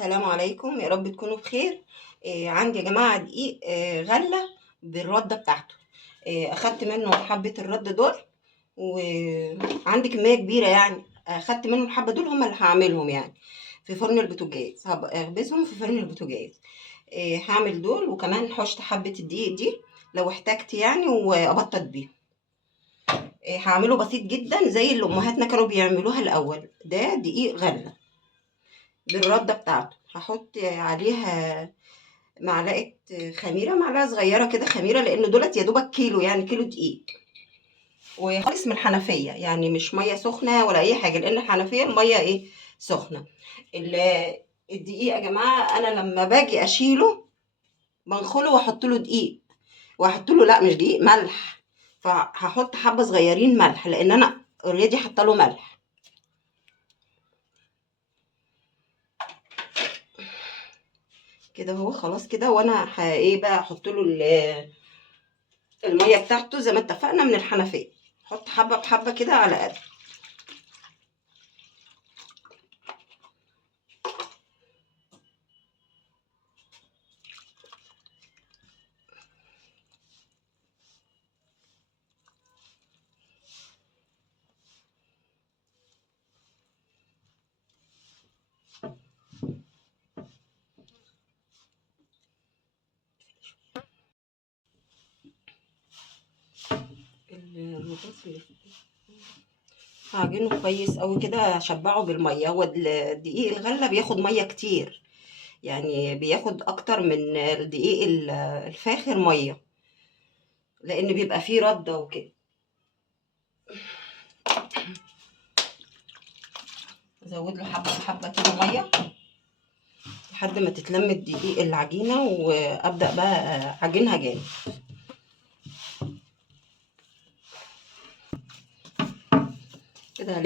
السلام عليكم، يا رب تكونوا بخير. عندي يا جماعة دقيق غلة بالردة بتاعته. أخدت منه حبة الردة دول، وعندي كمية كبيرة يعني. أخدت منه الحبة دول هما اللي هعملهم يعني في فرن البوتاجاز، هبقى أخبزهم في فرن البوتاجاز. هعمل دول، وكمان حشت حبة الدقيق دي لو احتجت يعني وأبطط بيهم. هعمله بسيط جدا زي اللي أمهاتنا كانوا بيعملوها الأول. ده دقيق غلة بالردة بتاعته. هحط عليها معلقة خميرة، معلقة صغيرة كده خميرة، لأن دولت يا دوبك كيلو، يعني كيلو دقيق. وخالص من الحنفية، يعني مش مية سخنة ولا أي حاجة، لأن الحنفية المية إيه سخنة. الدقيق يا جماعة أنا لما باجي أشيله بنخله وأحط له دقيق، وأحط له لأ مش دقيق، ملح. فهحط حبة صغيرين ملح، لأن أنا اوريدي حاطة له ملح. كده هو خلاص كده. وأنا إيه بقى أحط له المية بتاعته زي ما اتفقنا من الحنفية. حط حبة بحبة كده على قد. البطاطس هعجنه كويس قوي كده، اشبعه بالميه. هو الدقيق الغله بياخد ميه كتير، يعني بياخد اكتر من الدقيق الفاخر ميه، لان بيبقى فيه رده وكده. ازود له حبه حبه كده ميه لحد ما تتلم الدقيق العجينه، وابدا بقى اعجنها جامد. كده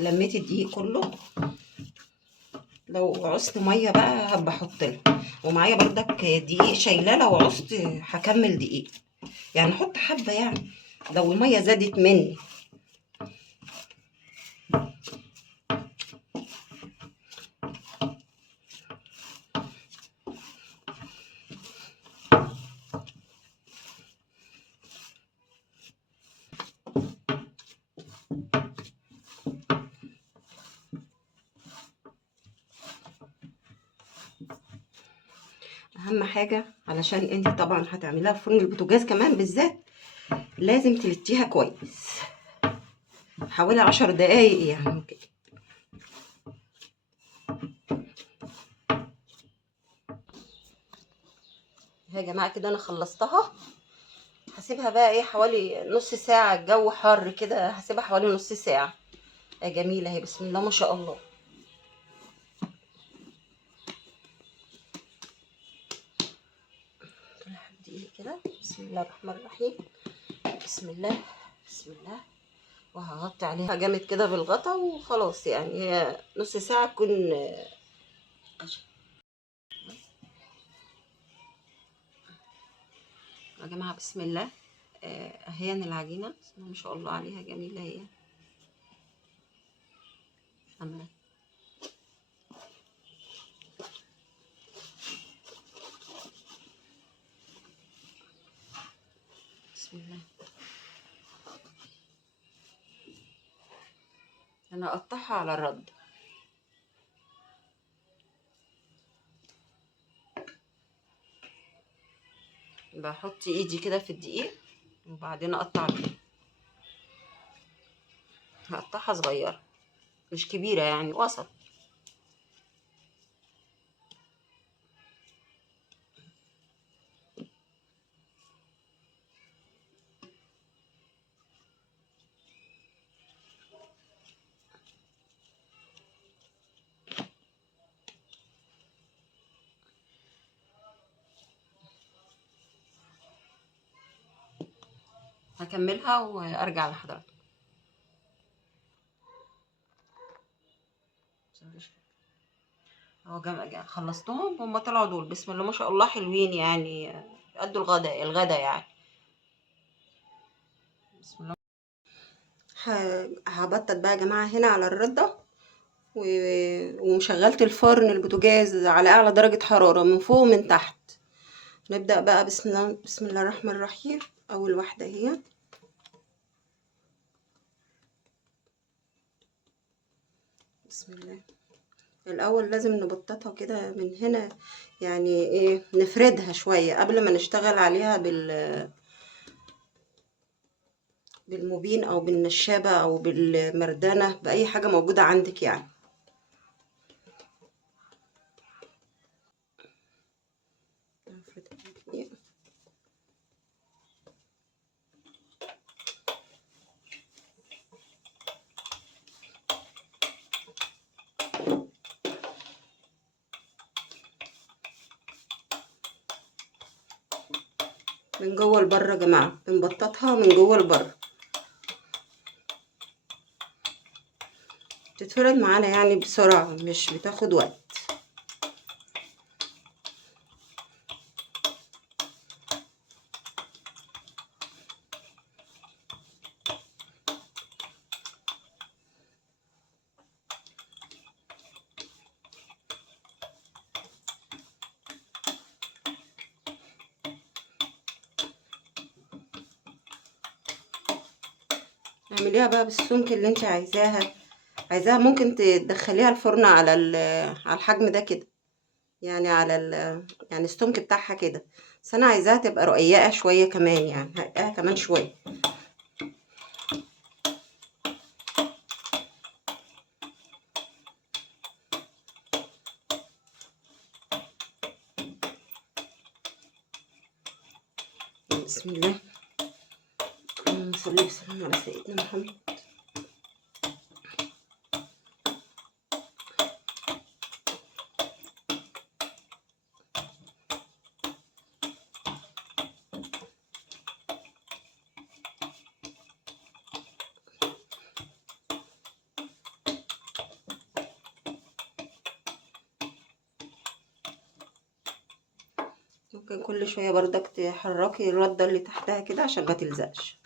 لميت الدقيق كله. لو عوزت ميه بقى هبقى احط لها، ومعايا بردك دقيق شايلاه، لو عوزت هكمل دقيق يعني. حط حبه يعني لو الميه زادت مني. اهم حاجه علشان انت طبعا هتعمليها في فرن البوتاجاز كمان بالذات، لازم تلتيها كويس حوالي 10 دقايق يعني كده. يا جماعه كده انا خلصتها. هسيبها بقى ايه حوالي نص ساعه، الجو حر كده، هسيبها حوالي نص ساعه. يا جميله اهي، بسم الله ما شاء الله. دقيقه كده، بسم الله الرحمن الرحيم. بسم الله، بسم الله. وهغطي عليها جامد كده بالغطا وخلاص، يعني هي نص ساعه تكون. يا جماعه بسم الله. اهي العجينه بسم الله ما شاء الله عليها، جميله هي. أما بسم الله. انا اقطعها على الرد. بحط ايدي كده في الدقيق وبعدين اقطع بيه. هقطعها صغيره مش كبيره، يعني وسط. هكملها وارجع لحضرتك. اهو خلصتهم، هم طلعوا دول بسم الله ما شاء الله حلوين يعني، قدوا الغدا يعني. بسم الله. هبطط بقى يا جماعه هنا على الرده، ومشغلت الفرن البوتاجاز على اعلى درجة حرارة من فوق ومن تحت. نبدأ بقى بسم الله الرحمن الرحيم. اول واحدة هي بسم الله. الاول لازم نبططها كده من هنا، يعني ايه، نفردها شوية قبل ما نشتغل عليها بالمبين او بالنشابة او بالمردانة، باي حاجة موجودة عندك يعني. من جوه لبره يا جماعه، بنبططها من جوه لبره، تتفرد معانا يعني بسرعه، مش بتاخد وقت. اعمليها بقى بالسمك اللي انت عايزاها ممكن تدخليها الفرن على على الحجم ده كده، يعني على يعني السمك بتاعها كده، بس انا عايزاها تبقى رقيقه شويه كمان، يعني هرقاها كمان شويه. بسم الله، اللهم صل وسلم على سيدنا محمد. ممكن كل شويه برضك تحركي الرده اللي تحتها كده عشان ما تلزقش.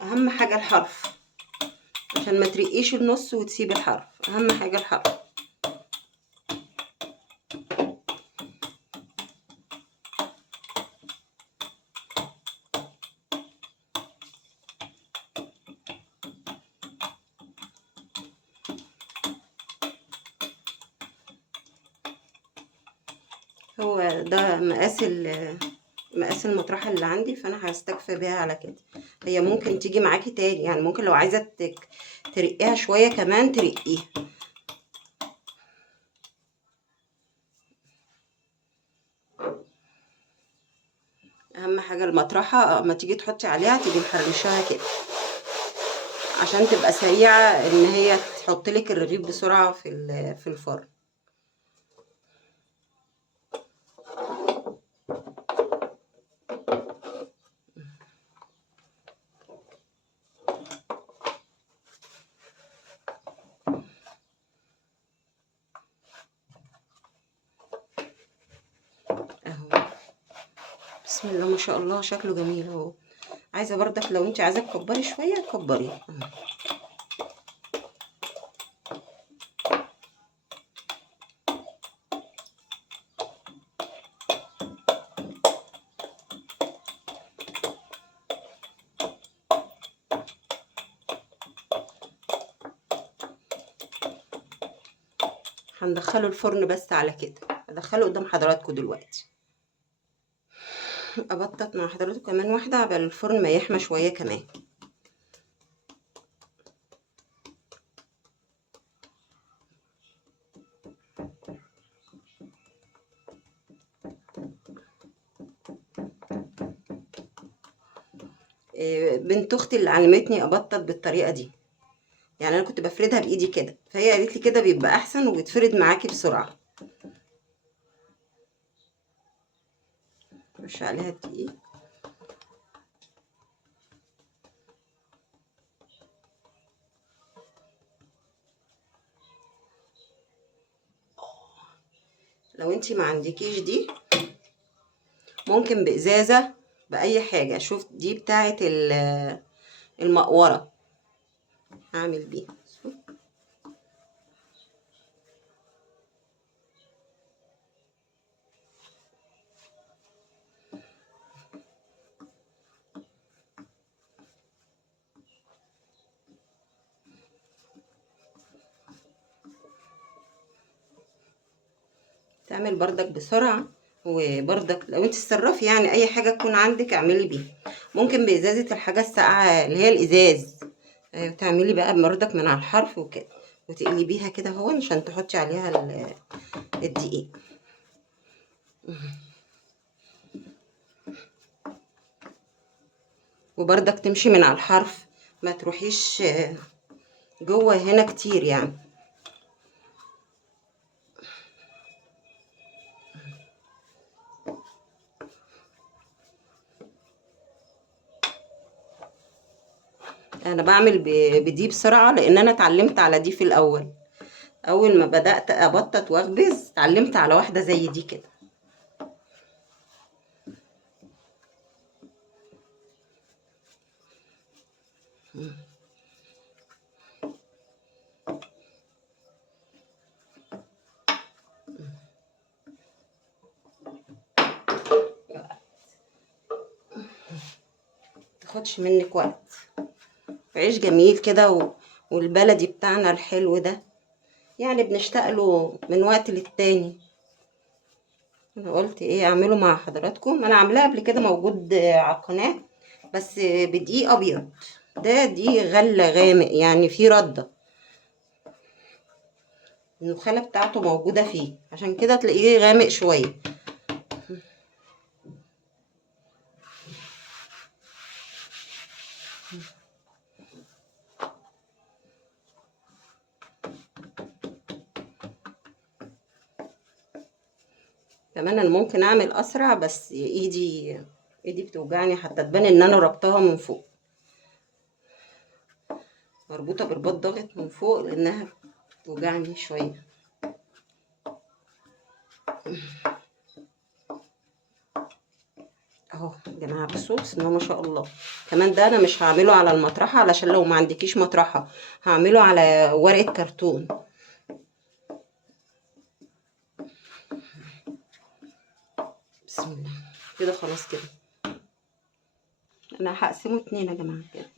اهم حاجه الحرف، عشان ما ترقيش النص وتسيب الحرف، اهم حاجه الحرف. هو ده مقاس المطرحه اللي عندي، فانا هستكفي بيها على كده. هي ممكن تيجي معاكي تاني، يعني ممكن لو عايزه ترقيها شويه كمان ترقيها. اهم حاجه المطرحه اما تيجي تحطي عليها تيجي محرشاها كده، عشان تبقى سريعه ان هي تحط لك الرغيف بسرعه في الفرن. اهو بسم الله ما شاء الله، شكله جميل اهو. عايزه برضك لو انت عايزه تكبري شويه كبري. هندخله الفرن بس على كده، هدخله قدام حضراتكم دلوقتي. ابطط مع حضراتكم كمان واحده قبل الفرن ما يحمى شويه كمان. بنت اختي اللي علمتني ابطط بالطريقه دي، يعني انا كنت بفردها بايدي كده، فهي قالت لي كده بيبقى احسن وبتفرد معاكي بسرعه. رش عليها دقيق. لو انتي ما عندكيش دي ممكن بازازه باي حاجه. شوف دي بتاعه المقوره، هعمل بيها. تعمل بردك بسرعة، وبردك لو انت تصرفي يعني اي حاجة تكون عندك اعملي بيها. ممكن بإزازة الحاجة الساقعة اللي هي الإزاز، تعملي بقى بردك من على الحرف وكده، وتقلبيها كده اهو عشان تحطي عليها الدقيق. وبردك تمشي من على الحرف، ما تروحيش جوه هنا كتير يعني. انا بعمل بدي بسرعة لان انا اتعلمت على دي في الاول. اول ما بدأت ابطط واخبز اتعلمت على واحدة زي دي كده. تاخدش منك وقت، عيش جميل كده والبلدي بتاعنا الحلو ده يعني بنشتاق له من وقت للتاني. انا قلت ايه اعمله مع حضراتكم. انا عاملاه قبل كده موجود على القناة، بس بدقيق ابيض. ده دي غلة غامق يعني فيه ردة، النخالة بتاعته موجودة فيه، عشان كده تلاقيه غامق شوية. كمان انا ممكن اعمل اسرع، بس ايدي بتوجعني حتى تبان ان انا ربطها من فوق، مربوطة برباط ضاغط من فوق لانها بتوجعني شوية. اهو يا جماعه بصوا بسم الله ما شاء الله. كمان ده انا مش هعمله على المطرحه، علشان لو ما عندكيش مطرحه هعمله على ورقه كرتون. بسم الله كده خلاص كده. انا هقسمه 2 يا جماعه كده.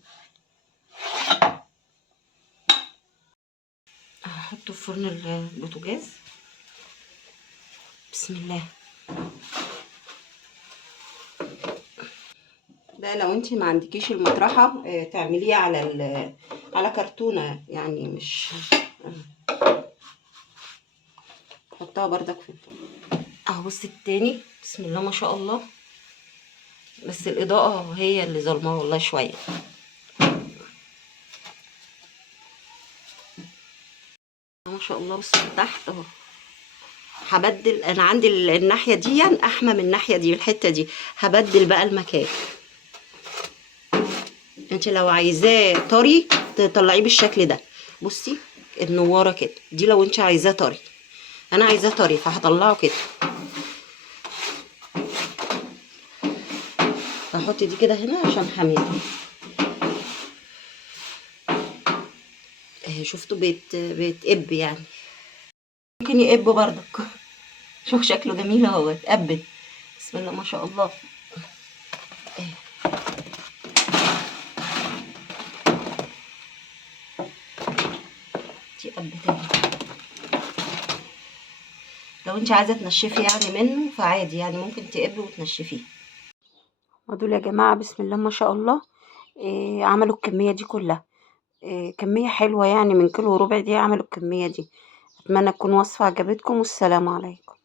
هحطه في فرن البوتاجاز. بسم الله. ده لو انت ما عندكيش المطرحه تعمليه على كرتونه يعني، مش حطها بردك في الفرن. اهو بصي التاني بسم الله ما شاء الله، بس الاضاءه هي اللي ظلمه والله شويه. ما شاء الله. بص تحت اهو. هبدل، انا عندي الناحيه دي احمى من الناحيه دي، الحته دي هبدل بقى المكان. انت لو عايزاه طري تطلعيه بالشكل ده. بصي النواره كده، دي لو انت عايزاه طري. انا عايزاه طري فهطلعه كده. هحط دي كده هنا عشان حاميه. شفتوا بيتقب يعني، ممكن يقب بردك. شوف شكله جميل اهو اتقبت. بسم الله ما شاء الله. دي قبت اهي. لو انت عايزه تنشفي يعني منه فعادي يعني، ممكن تقبي وتنشفيه. ودول يا جماعه بسم الله ما شاء الله عملوا الكميه دي كلها. كميه حلوه يعني، من كيلو وربع دي عملوا الكميه دي. اتمنى تكون وصفه عجبتكم، والسلام عليكم.